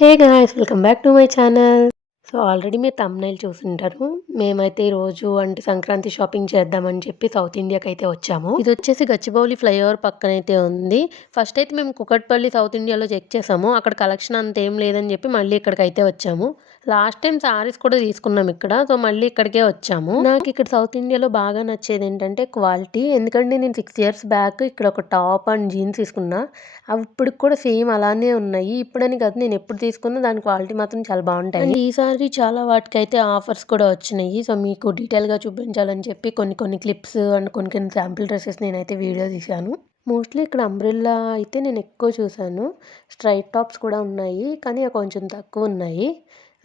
Hey guys welcome back to my channel. So already మీరు thumbnail చూసుంటారు. మేమైతే ఈరోజు అంటే సంక్రాంతి షాపింగ్ చేద్దామని చెప్పి సౌత్ ఇండియాకి అయితే వచ్చాము. ఇది వచ్చేసి గచ్చిబౌలి ఫ్లైఓవర్ పక్కనైతే ఉంది. ఫస్ట్ అయితే మేము కుకట్పల్లి సౌత్ ఇండియాలో చెక్ చేసాము. అక్కడ కలెక్షన్ అంత ఏం లేదని చెప్పి మళ్ళీ ఇక్కడికైతే వచ్చాము. లాస్ట్ టైం సారీస్ కూడా తీసుకున్నాం ఇక్కడ. సో మళ్ళీ ఇక్కడికే వచ్చాము. నాకు ఇక్కడ సౌత్ ఇండియాలో బాగా నచ్చేది ఏంటంటే క్వాలిటీ. ఎందుకంటే నేను 6 ఇయర్స్ బ్యాక్ ఇక్కడ ఒక టాప్ అండ్ జీన్స్ తీసుకున్నా. అవి ఇప్పటికి కూడా సేమ్ అలానే ఉన్నాయి. ఇప్పుడని కాదు, నేను ఎప్పుడు తీసుకున్నా దాని క్వాలిటీ మాత్రం చాలా బాగుంటాయి. అండ్ ఈసారి చాలా వాటికైతే ఆఫర్స్ కూడా వచ్చినాయి. సో మీకు డీటెయిల్గా చూపించాలని చెప్పి కొన్ని కొన్ని క్లిప్స్ అండ్ కొన్ని కొన్ని శాంపిల్ డ్రెస్సెస్ నేనైతే వీడియో తీశాను. మోస్ట్లీ ఇక్కడ అంబ్రెల్లా అయితే నేను ఎక్కువ చూసాను. స్ట్రైట్ టాప్స్ కూడా ఉన్నాయి, కానీ అవి కొంచెం తక్కువ ఉన్నాయి.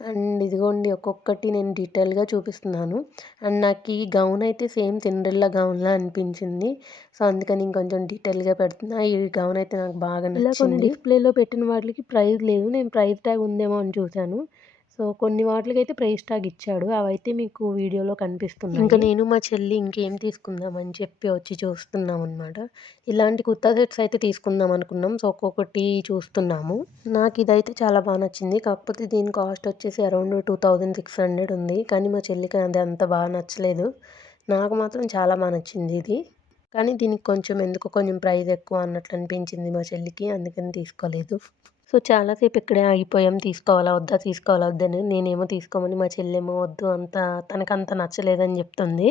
అండ్ ఇదిగోండి ఒక్కొక్కటి నేను డీటెయిల్గా చూపిస్తున్నాను. అండ్ నాకు ఈ గౌన్ అయితే సేమ్ సిండ్రెల్లా గౌన్లా అనిపించింది. సో అందుకని ఇంకొంచెం డీటెయిల్గా పెడుతున్నా. ఈ గౌన్ అయితే నాకు బాగా నచ్చింది. ఇలా కొన్ని డిస్ప్లేలో పెట్టిన వాటికి ప్రైస్ లేదు. నేను ప్రైస్ ట్యాగ్ ఉందేమో అని చూశాను. సో కొన్ని వాటికైతే ప్రైస్ ట్యాగ్ ఇచ్చాడు. అవైతే మీకు వీడియోలో కనిపిస్తున్నాయి. ఇంకా నేను మా చెల్లి ఇంకేం తీసుకుందామని చెప్పి వచ్చి చూస్తున్నాం అనమాట. ఇలాంటి కుర్తా సెట్స్ అయితే తీసుకుందాం అనుకున్నాం. సో ఒక్కొక్కటి చూస్తున్నాము. నాకు ఇదైతే చాలా బాగా నచ్చింది. కాకపోతే దీని కాస్ట్ వచ్చేసి అరౌండ్ 2600 ఉంది. కానీ మా చెల్లికి అది అంత బాగా నచ్చలేదు. నాకు మాత్రం చాలా బాగా నచ్చింది ఇది. కానీ దీనికి కొంచెం ఎందుకో కొంచెం ప్రైస్ ఎక్కువ అన్నట్లు అనిపించింది మా చెల్లికి. అందుకని తీసుకోలేదు. సో చాలాసేపు ఇక్కడే ఆగిపోయాం. తీసుకోవాలా వద్దా తీసుకోవాలా వద్దని. నేనేమో తీసుకోమని, మా చెల్లేమో వద్దు, తనకంత నచ్చలేదని చెప్తుంది.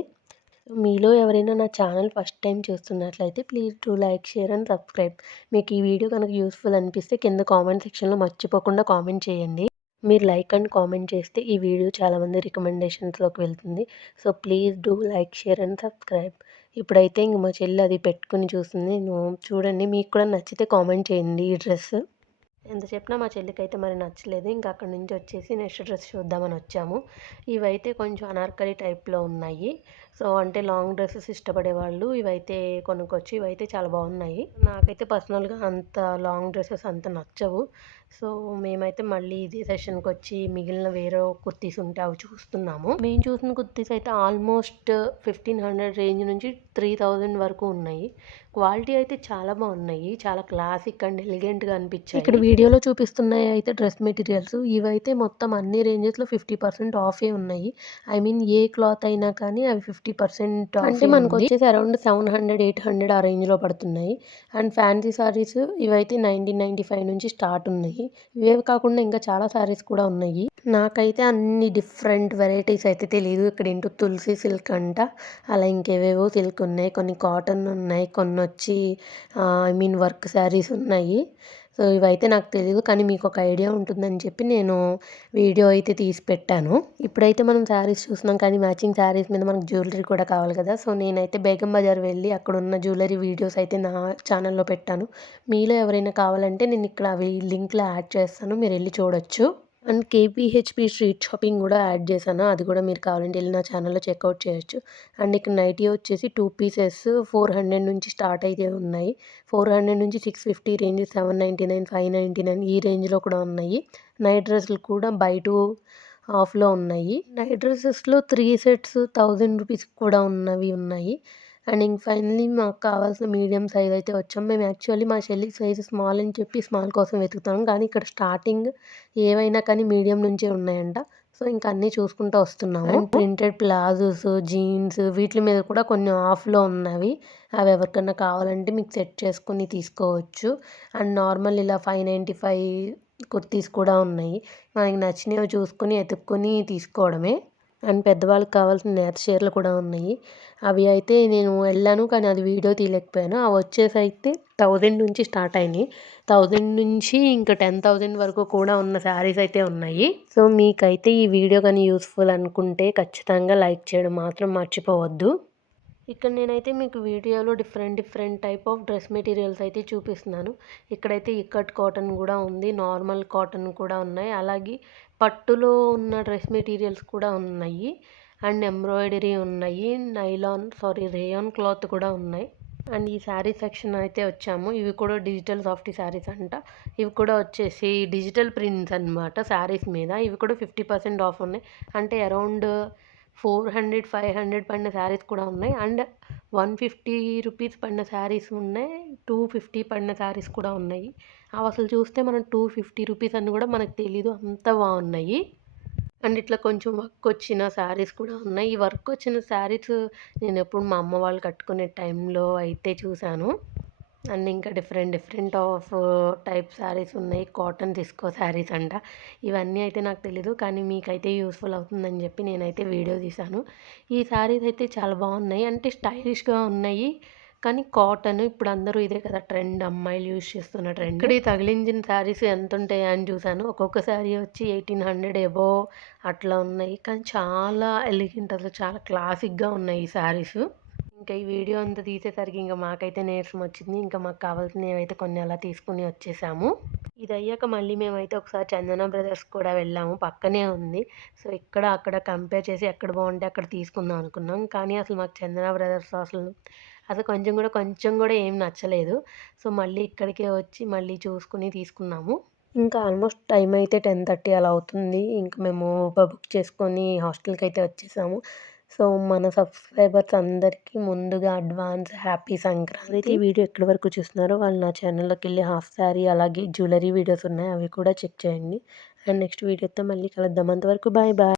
మీలో ఎవరైనా నా ఛానల్ ఫస్ట్ టైం చూస్తున్నట్లయితే please do like, share and subscribe. మీకు ఈ వీడియో కనుక యూస్ఫుల్ అనిపిస్తే కింద కామెంట్ సెక్షన్లో మర్చిపోకుండా కామెంట్ చేయండి. మీరు లైక్ అండ్ కామెంట్ చేస్తే ఈ వీడియో చాలామంది రికమెండేషన్స్లోకి వెళ్తుంది. So please do like, share and subscribe. ఇప్పుడైతే ఇంక మా చెల్లి అది పెట్టుకుని చూస్తుంది. చూడండి, మీకు కూడా నచ్చితే కామెంట్ చేయండి. ఈ డ్రెస్ ఎంత చెప్పినా మా చెల్లికైతే మరి నచ్చలేదు. ఇంకా అక్కడి నుంచి వచ్చేసి నెక్స్ట్ డ్రెస్ చూద్దామని వచ్చాము. ఇవైతే కొంచెం అనార్కలి టైప్లో ఉన్నాయి. సో అంటే లాంగ్ డ్రెస్సెస్ ఇష్టపడే వాళ్ళు ఇవైతే కొనుక్కొచ్చి. ఇవైతే చాలా బాగున్నాయి. నాకైతే పర్సనల్గా అంత లాంగ్ డ్రెస్సెస్ అంత నచ్చవు. సో మేమైతే మళ్ళీ ఇదే సెషన్కి వచ్చి మిగిలిన వేరే కుర్తీస్ ఉంటే అవి చూస్తున్నాము. మేము చూసిన కుర్తీస్ అయితే ఆల్మోస్ట్ 1500 రేంజ్ నుంచి 3000 వరకు ఉన్నాయి. క్వాలిటీ అయితే చాలా బాగున్నాయి. చాలా క్లాసిక్ అండ్ ఎలిగెంట్గా అనిపించాయి. ఇక్కడ వీడియోలో చూపిస్తున్నాయి అయితే డ్రెస్ మెటీరియల్స్. ఇవైతే మొత్తం అన్ని రేంజెస్లో 50% ఆఫే ఉన్నాయి. ఐ మీన్ ఏ క్లాత్ అయినా కానీ అవి 50% అంటే మనకు వచ్చేసి అరౌండ్ 700-800 ఆ రేంజ్లో పడుతున్నాయి. అండ్ ఫ్యాన్సీ సారీస్ ఇవైతే 1995 నుంచి స్టార్ట్ ఉన్నాయి. ఇవే కాకుండా ఇంకా చాలా సారీస్ కూడా ఉన్నాయి. నాకైతే అన్ని డిఫరెంట్ వెరైటీస్ అయితే తెలియదు. ఇక్కడ ఏంటో తులసి సిల్క్ అంట, అలా ఇంకేవేవో సిల్క్ ఉన్నాయి, కొన్ని కాటన్ ఉన్నాయి, కొన్ని వచ్చి ఐ మీన్ వర్క్ శారీస్ ఉన్నాయి. సో ఇవైతే నాకు తెలియదు, కానీ మీకు ఒక ఐడియా ఉంటుందని చెప్పి నేను వీడియో అయితే తీసి పెట్టాను. ఇప్పుడైతే మనం శారీస్ చూస్తున్నాం, కానీ మ్యాచింగ్ శారీస్ మీద మనకు జ్యువెలరీ కూడా కావాలి కదా. సో నేనైతే బేగం బజార్ వెళ్ళి అక్కడ ఉన్న జ్యువెలరీ వీడియోస్ అయితే నా ఛానల్లో పెట్టాను. మీలో ఎవరైనా కావాలంటే నేను ఇక్కడ అవి లింక్లో యాడ్ చేస్తాను, మీరు వెళ్ళి చూడొచ్చు. అండ్ కేపీహెచ్పి స్ట్రీట్ షాపింగ్ కూడా యాడ్ చేశాను. అది కూడా మీరు కావాలంటే వెళ్ళి నా ఛానల్లో చెక్అవుట్ చేయొచ్చు. అండ్ ఇక్కడ నైటీ వచ్చేసి 2 పీసెస్ 400 నుంచి స్టార్ట్ అయితే ఉన్నాయి. 400 నుంచి 650 రేంజ్, 799, 599 ఈ రేంజ్లో కూడా ఉన్నాయి. నైట్ డ్రెస్సులు కూడా బై 2 ఆఫ్లో ఉన్నాయి. నైట్ డ్రెస్సెస్లో 3 సెట్స్ 1000 రూపీస్ కూడా ఉన్నవి ఉన్నాయి. అండ్ ఇంక ఫైనల్లీ మాకు కావాల్సిన మీడియం సైజ్ అయితే వచ్చాం. మేము యాక్చువల్లీ మా చెల్లి సైజు స్మాల్ అని చెప్పి స్మాల్ కోసం వెతుకుతాం, కానీ ఇక్కడ స్టార్టింగ్ ఏవైనా కానీ మీడియం నుంచే ఉన్నాయంట. సో ఇంకా అన్నీ చూసుకుంటూ వస్తున్నాము. అండ్ ప్రింటెడ్ ప్లాజోస్, జీన్స్ వీటి మీద కూడా కొన్ని ఆఫ్లో ఉన్నవి. అవి ఎవరికన్నా కావాలంటే మీకు సెట్ చేసుకుని తీసుకోవచ్చు. అండ్ నార్మల్ ఇలా 595 కుర్తీస్ కూడా ఉన్నాయి. మనకి నచ్చినవి చూసుకొని ఎతుక్కొని తీసుకోవడమే. అండ్ పెద్దవాళ్ళకి కావాల్సిన నేత చీరలు కూడా ఉన్నాయి. అవి అయితే నేను వెళ్ళాను, కానీ అది వీడియో తీయలేకపోయాను. అవి వచ్చేసి అయితే 1000 నుంచి స్టార్ట్ అయినాయి. 1000 నుంచి ఇంకా 10,000 వరకు కూడా ఉన్న శారీస్ అయితే ఉన్నాయి. సో మీకైతే ఈ వీడియో కానీ యూస్ఫుల్ అనుకుంటే ఖచ్చితంగా లైక్ చేయడం మాత్రం మర్చిపోవద్దు. ఇక్కడ నేనైతే మీకు వీడియోలో different type of dress materials అయితే చూపిస్తున్నాను. ఇక్కడైతే ఇక్కట్ కాటన్ కూడా ఉంది, నార్మల్ కాటన్ కూడా ఉన్నాయి, అలాగే పట్టులో ఉన్న డ్రెస్ మెటీరియల్స్ కూడా ఉన్నాయి. అండ్ ఎంబ్రాయిడరీ ఉన్నాయి, రేయాన్ క్లాత్ కూడా ఉన్నాయి. అండ్ ఈ శారీ సెక్షన్ అయితే వచ్చాము. ఇవి కూడా డిజిటల్ సాఫ్ట్ శారీస్ అంట. ఇవి కూడా వచ్చేసి డిజిటల్ ప్రింట్స్ అనమాట శారీస్ మీద. ఇవి కూడా 50% ఆఫ్ ఉన్నాయి. అంటే అరౌండ్ 400, 500 పడిన శారీస్ కూడా ఉన్నాయి. అండ్ 150 రూపీస్ పడిన శారీస్ ఉన్నాయి. 250 పడిన శారీస్ కూడా ఉన్నాయి. అవసలు చూస్తే మనం 250 రూపీస్ అని కూడా మనకు తెలీదు. అంత బాగున్నాయి. అండ్ ఇట్లా కొంచెం వర్క్ వచ్చిన శారీస్ కూడా ఉన్నాయి. ఈ వర్క్ వచ్చిన శారీస్ నేనెప్పుడు మా అమ్మ వాళ్ళు కట్టుకునే టైంలో అయితే చూశాను. అండ్ ఇంకా different different of type saris ఉన్నాయి. కాటన్ డిస్కో శారీస్ అంట. ఇవన్నీ అయితే నాకు తెలీదు. కానీ మీకైతే యూస్‌ఫుల్ అవుతుందని చెప్పి నేనైతే వీడియో తీశాను. ఈ శారీస్ అయితే చాలా బాగున్నాయి. అంటే స్టైలిష్‌గా ఉన్నాయి. కానీ కాటన్ ఇప్పుడు అందరూ ఇదే కదా ట్రెండ్, అమ్మాయిలు యూజ్ చేస్తున్న ట్రెండ్. ఇక్కడ ఈ తగిలించిన శారీస్ ఎంతుంటాయా అని చూశాను. ఒక్కొక్క శారీ వచ్చి 1800 అబోవ్ అట్లా ఉన్నాయి. కానీ చాలా ఎలిగెంట్, అసలు చాలా క్లాసిక్‌గా ఉన్నాయి ఈ శారీస్. ఇంకా ఈ వీడియో అంతా తీసేసరికి ఇంక మాకైతే నీరసం వచ్చింది. ఇంకా మాకు కావాల్సినవైతే కొన్ని అలా తీసుకొని వచ్చేసాము. ఇది అయ్యాక మళ్ళీ మేమైతే ఒకసారి చందన బ్రదర్స్ కూడా వెళ్ళాము. పక్కనే ఉంది. సో ఇక్కడ అక్కడ కంపేర్ చేసి ఎక్కడ బాగుంటే అక్కడ తీసుకుందాం అనుకున్నాం. కానీ అసలు మాకు చందన బ్రదర్స్ అసలు కొంచెం కూడా ఏం నచ్చలేదు. సో మళ్ళీ ఇక్కడికే వచ్చి మళ్ళీ చూసుకొని తీసుకున్నాము. ఇంకా ఆల్మోస్ట్ టైం అయితే 10:30 అలా అవుతుంది. ఇంక మేము ఊబర్ బుక్ చేసుకొని హాస్టల్‌కైతే వచ్చేసాము. సో మన సబ్స్క్రైబర్స్ అందరికీ ముందుగా అడ్వాన్స్ హ్యాపీ సంక్రాంతి. అయితే ఈ వీడియో ఎక్కడి వరకు చూస్తున్నారో వాళ్ళు నా ఛానల్‌లోకెళ్ళి హాఫ్ సారీ అలాగే జ్యువెలరీ వీడియోస్ ఉన్నాయి. అవి కూడా చెక్ చేయండి. అండ్ నెక్స్ట్ వీడియోతో మళ్ళీ కలుద్దాం. అంతవరకు బాయ్ బాయ్.